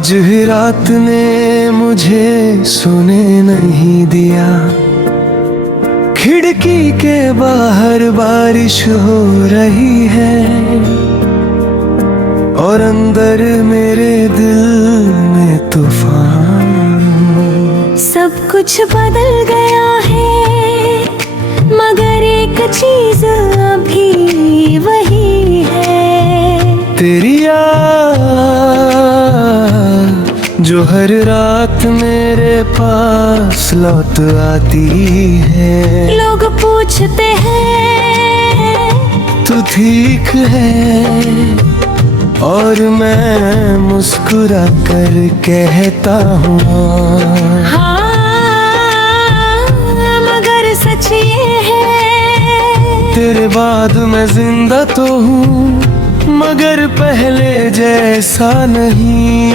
आज ही रात ने मुझे सोने नहीं दिया। खिड़की के बाहर बारिश हो रही है और अंदर मेरे दिल में तूफान। सब कुछ बदल गया है मगर एक चीज अभी वही है, तेरी याद जो हर रात मेरे पास लौट आती है। लोग पूछते हैं तू ठीक है और मैं मुस्कुरा कर कहता हूँ हाँ, मगर सच ये है तेरे बाद मैं जिंदा तो हूँ मगर पहले जैसा नहीं।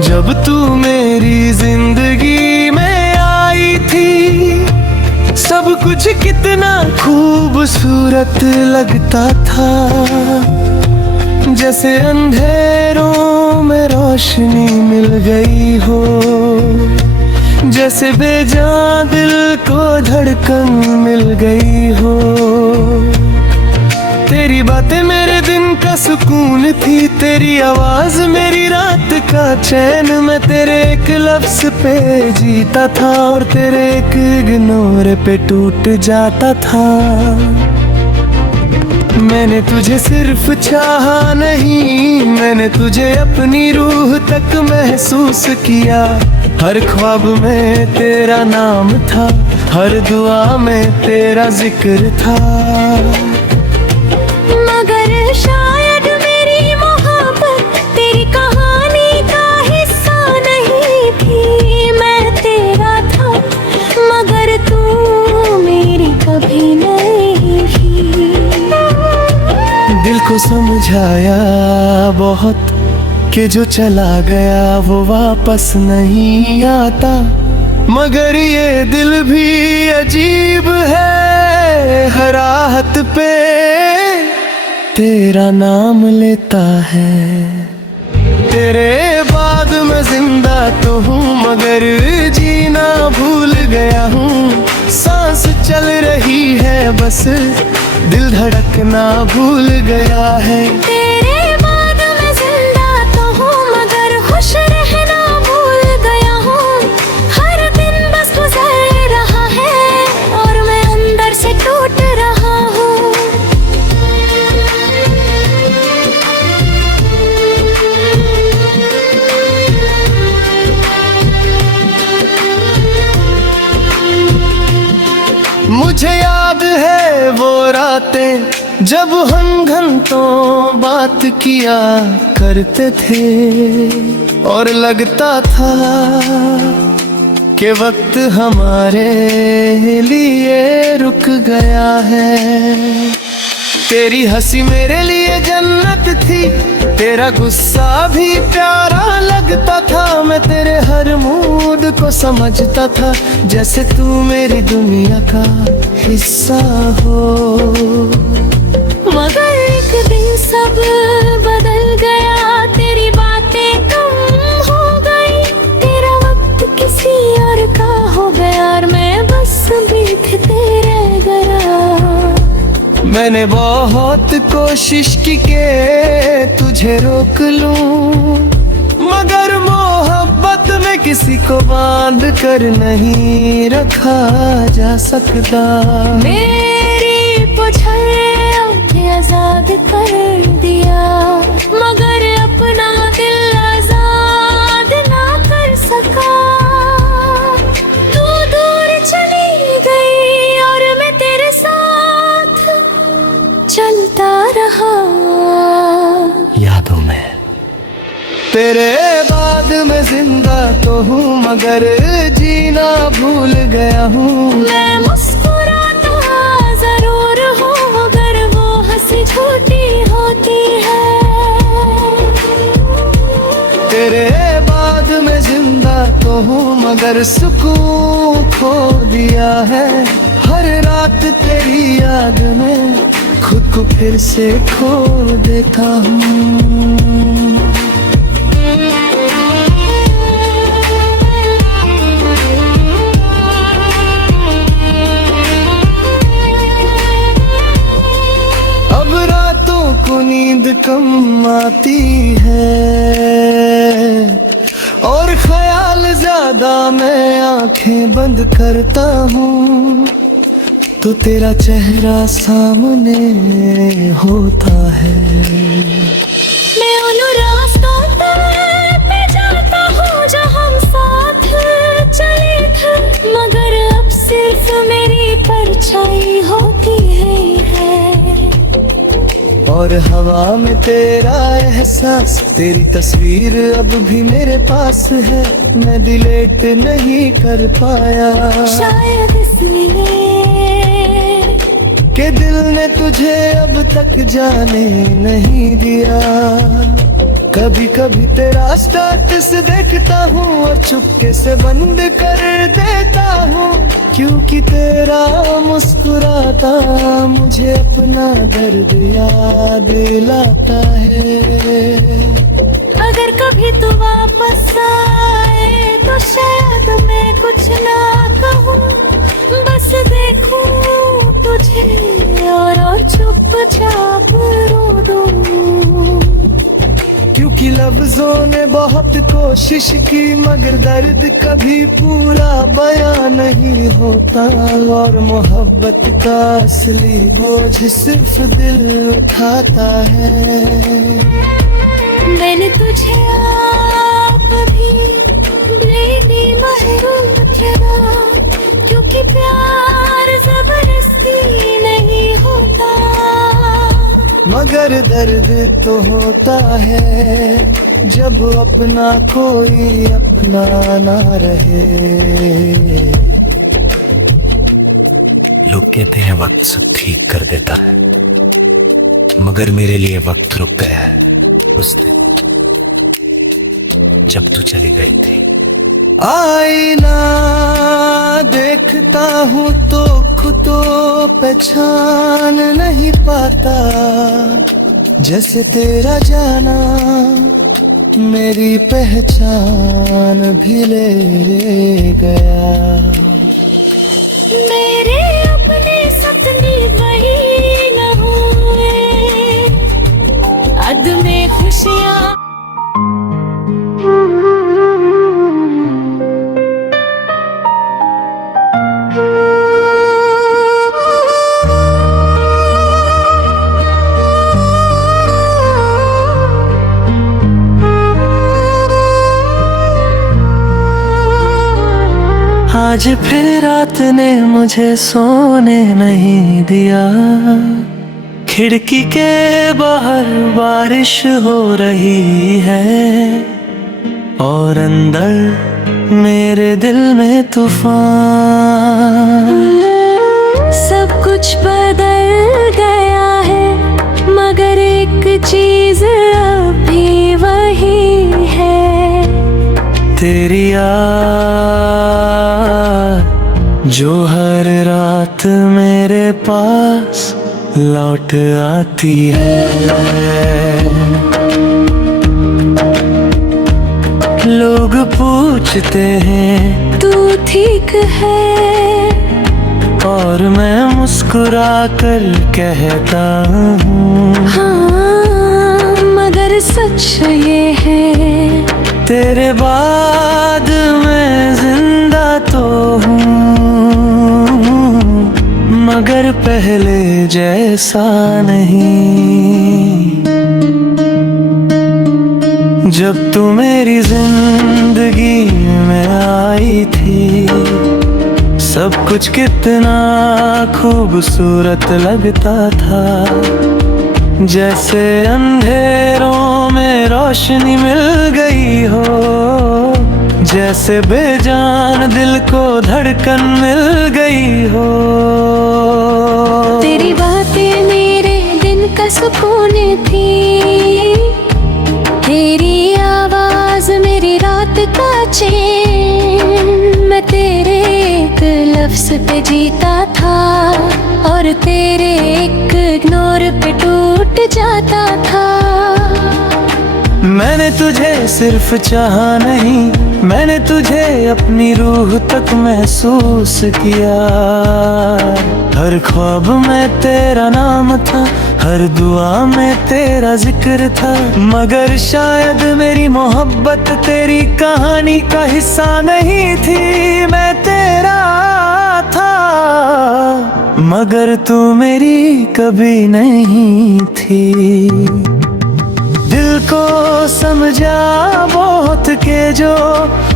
जब तू मेरी जिंदगी में आई थी सब कुछ कितना खूबसूरत लगता था, जैसे अंधेरों में रोशनी मिल गई हो, जैसे बेजान दिल को धड़कन मिल गई हो। तेरी बातें मेरे दिन का सुकून थी, तेरी आवाज मेरी रात का चैन। मैं तेरे एक लफ्ज पे जीता था और तेरे एक इग्नोर पे टूट जाता था। मैंने तुझे सिर्फ चाहा नहीं, मैंने तुझे अपनी रूह तक महसूस किया। हर ख्वाब में तेरा नाम था, हर दुआ में तेरा जिक्र था। मगर शायद मेरी मोहब्बत तेरी कहानी का हिस्सा नहीं थी। मैं तेरा था मगर तू मेरी कभी नहीं थी। दिल को समझाया बहुत कि जो चला गया वो वापस नहीं आता, मगर ये दिल भी अजीब है, हर राहत पे तेरा नाम लेता है। तेरे बाद मैं जिंदा तो हूँ मगर जीना भूल गया हूँ। सांस चल रही है बस दिल धड़कना भूल गया है। तेरे बाद मैं जिंदा तो हूँ मगर खुश रहना भूल गया हूँ। हर दिन बस गुजर रहा है और मैं अंदर से टूट रहा हूँ। मुझे याद है वो रातें जब हम घंटों बात किया करते थे और लगता था कि वक्त हमारे लिए रुक गया है। तेरी हंसी मेरे लिए जन्नत थी, तेरा गुस्सा भी प्यारा लगता था। मैं तेरे हर मूड को समझता था जैसे तू मेरी दुनिया का हिस्सा हो। मगर एक दिन सब बदल गया, तेरी बातें कम हो गई, तेरा वक्त किसी और का हो गया और मैं बस बीतते रह गया। मैंने बहुत कोशिश की के तुझे रोक लूं मगर मोहब्बत में किसी को बांध कर नहीं रखा जा सकता। मेरी पुछड़े आजाद कर दिया मगर अपना दिल आजाद ना कर सका। तू दूर चली गई और मैं तेरे साथ चलता रहा यादों में। तेरे बाद मैं जिंदा तो हूँ मगर जीना भूल गया हूँ। मैं मुस्कुराता जरूर हूँ मगर वो हंसी झूठी होती है। तेरे बाद मैं जिंदा तो हूँ मगर सुकून खो दिया है। हर रात तेरी याद में खुद को फिर से खो देता हूँ। अब रातों को नींद कम आती है और ख्याल ज्यादा, मैं आंखें बंद करता हूँ तो तेरा चेहरा सामने होता है। मैं उन रास्तों पे जाता हूँ जो हम साथ चले थे, मगर अब सिर्फ मेरी परछाई होती है। और हवा में तेरा एहसास, तेरी तस्वीर अब भी मेरे पास है, मैं डिलीट नहीं कर पाया। शायद इसलिए कि दिल ने तुझे अब तक जाने नहीं दिया। कभी कभी तेरा स्टेटस देखता हूँ और चुपके से बंद कर देता हूँ, क्योंकि तेरा मुस्कुराता मुझे अपना दर्द याद दिलाता है। अगर कभी तू वापस आए तो शायद मैं कुछ ना कहूँ, बस देखूं तुझे और चुपचाप रो दूं। क्योंकि लफ्जों ने बहुत कोशिश की मगर दर्द कभी पूरा बयां नहीं होता, और मोहब्बत का असली बोझ सिर्फ दिल उठाता है। मैंने तुझे आप भी बेली महरूम किया, क्योंकि प्यार जबरदस्ती नहीं होता। मगर दर्द तो होता है जब अपना कोई अपना ना रहे। लोग कहते हैं वक्त सब ठीक कर देता है, मगर मेरे लिए वक्त रुक गया है उस दिन जब तू चली गई थी। आईना देखता हूँ तो खुद तो पहचान नहीं पाता, जैसे तेरा जाना मेरी पहचान भी ले गया। मेरे अपने सपने वही न हुए, अद में खुशियाँ आज फिर रात ने मुझे सोने नहीं दिया। खिड़की के बाहर बारिश हो रही है और अंदर मेरे दिल में तूफान। सब कुछ बदल गया है, मगर एक चीज अब भी वही है। तेरी याद जो हर रात मेरे पास लौट आती है। लोग पूछते हैं तू ठीक है, और मैं मुस्कुरा कर कहता हूँ हाँ, मगर सच ये है तेरे बाद मैं जिंदा तो हूँ, मगर पहले जैसा नहीं। जब तू मेरी जिंदगी में आई थी, सब कुछ कितना खूबसूरत लगता था, जैसे अंधेरों में रोशनी मिल गई हो, जैसे बेजान दिल को धड़कन मिल गई हो। तेरी बातें मेरे दिन का सुकून थी, तेरी आवाज मेरी रात का चैन। मैं तेरे एक लफ्ज पे जीता था और तेरे एक इग्नोर पे टूट जाता था। मैंने तुझे सिर्फ चाहा नहीं, मैंने तुझे अपनी रूह तक महसूस किया। हर ख्वाब में तेरा नाम था, हर दुआ में तेरा जिक्र था। मगर शायद मेरी मोहब्बत तेरी कहानी का हिस्सा नहीं थी। मैं तेरा था मगर तू मेरी कभी नहीं थी। दिल को समझा बहुत के जो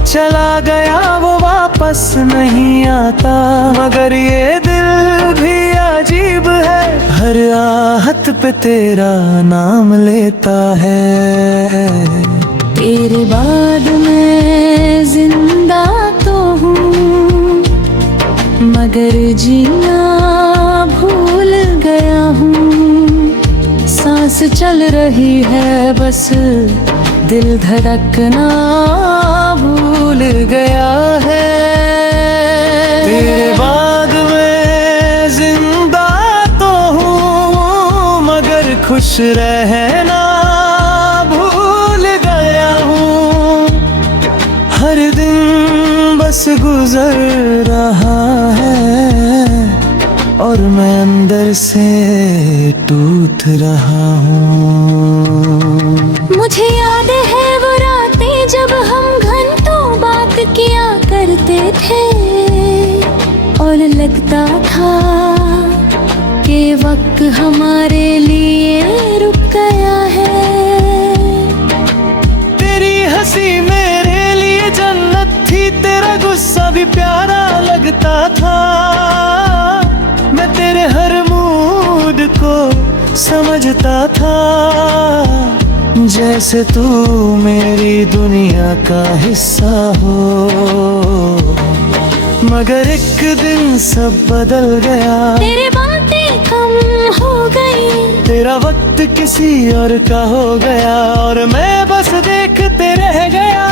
चला गया वो वापस नहीं आता। मगर ये दिल भी अजीब है, हर आहत पे तेरा नाम लेता है। तेरे बाद मैं जिंदा तो हूँ मगर जीना भूल गया हूँ। सांस चल रही है बस दिल धड़कना भूल गया है। तेरे बाद मैं जिंदा तो हूँ मगर खुश रहना भूल गया हूँ। हर दिन बस गुजर रहा है और मैं अंदर से टूट रहा हूँ। मुझे याद है वो रातें जब हम घंटों बात किया करते थे और लगता था कि वक्त हमारे लिए रुक गया है। तेरी हंसी मेरे लिए जन्नत थी, तेरा गुस्सा भी प्यारा लगता था। मैं तेरे हर मूड को समझता था, जैसे तू मेरी दुनिया का हिस्सा हो। मगर एक दिन सब बदल गया, तेरे बातें कम हो गई, तेरा वक्त किसी और का हो गया और मैं बस देखते रह गया।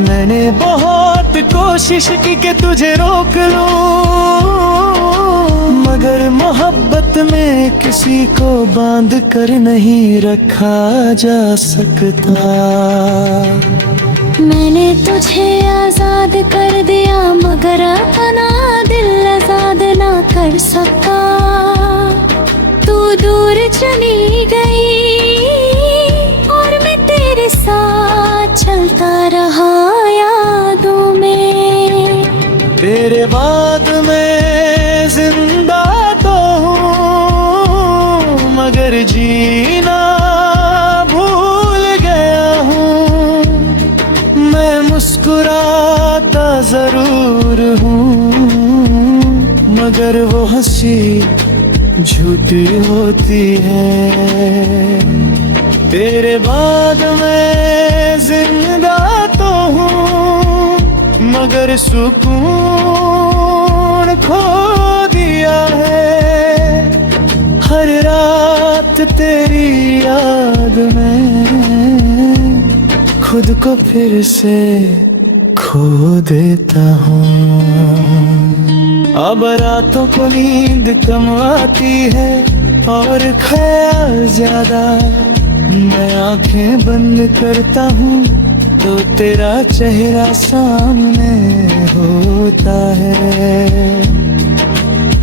मैंने बहुत कोशिश की कि तुझे रोक लूं, मगर मोहब्बत में किसी को बांध कर नहीं रखा जा सकता। मैंने तुझे आजाद कर दिया मगर अपना दिल आजाद ना कर सका। तू दूर चली गई और मैं तेरे साथ चलता रहा यादों में। तेरे बाद मैं जिंदा तो हूँ मगर जीना भूल गया हूँ। मैं मुस्कुराता जरूर हूँ मगर वो हंसी झूठी होती है। तेरे बाद मैं जिंदा तो हूँ मगर सुकून खो दिया है। हर रात तेरी याद में खुद को फिर से खो देता हूँ। अब रातों को नींद कम आती है और ख्याल ज्यादा। मैं आंखें बंद करता हूँ तो तेरा चेहरा सामने होता है।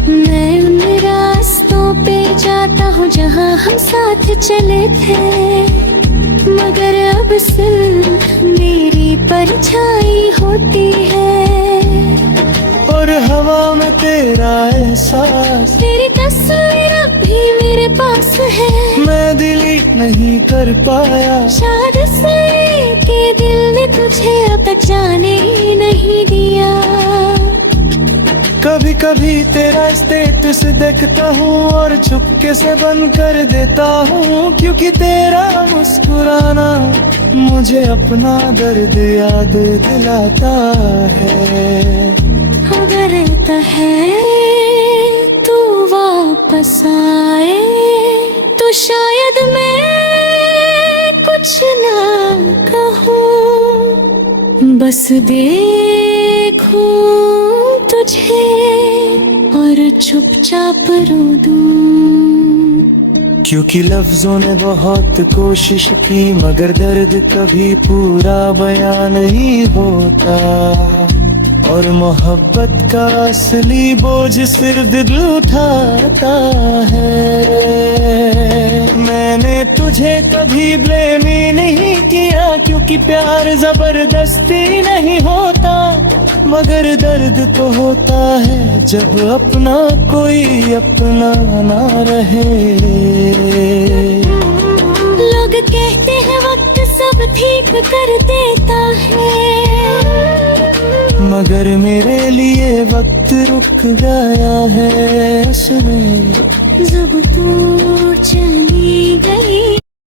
मैं उन रास्तों पे जाता हूँ जहाँ हम साथ चले थे मगर अब सिर्फ मेरी परछाई होती है। और हवा में तेरा एहसास, तेरी तस्वीर अब भी मेरे पास है। मैं डिलीट नहीं कर पाया, शायद इसलिए कि दिल ने तुझे अब तक जाने ही नहीं दिया। कभी कभी तेरा स्टेटस देखता हूँ और चुपके से बंद कर देता हूँ, क्योंकि तेरा मुस्कुराना मुझे अपना दर्द याद दिलाता है। अगर है तू वापस आए तो शायद मैं कुछ ना कहूँ, बस दे देखूं तुझे और चुपचाप रो दूं। क्योंकि लफ्जों ने बहुत कोशिश की मगर दर्द कभी पूरा बयां नहीं होता, और मोहब्बत का असली बोझ सिर्फ दिल उठाता है। मैंने तुझे कभी ब्लेम ही नहीं किया क्योंकि प्यार जबरदस्ती नहीं होता, मगर दर्द तो होता है जब अपना कोई अपना ना रहे। लोग कहते हैं वक्त सब ठीक कर देता है, मगर मेरे लिए वक्त रुक गया है उसमें जब तू चली गई।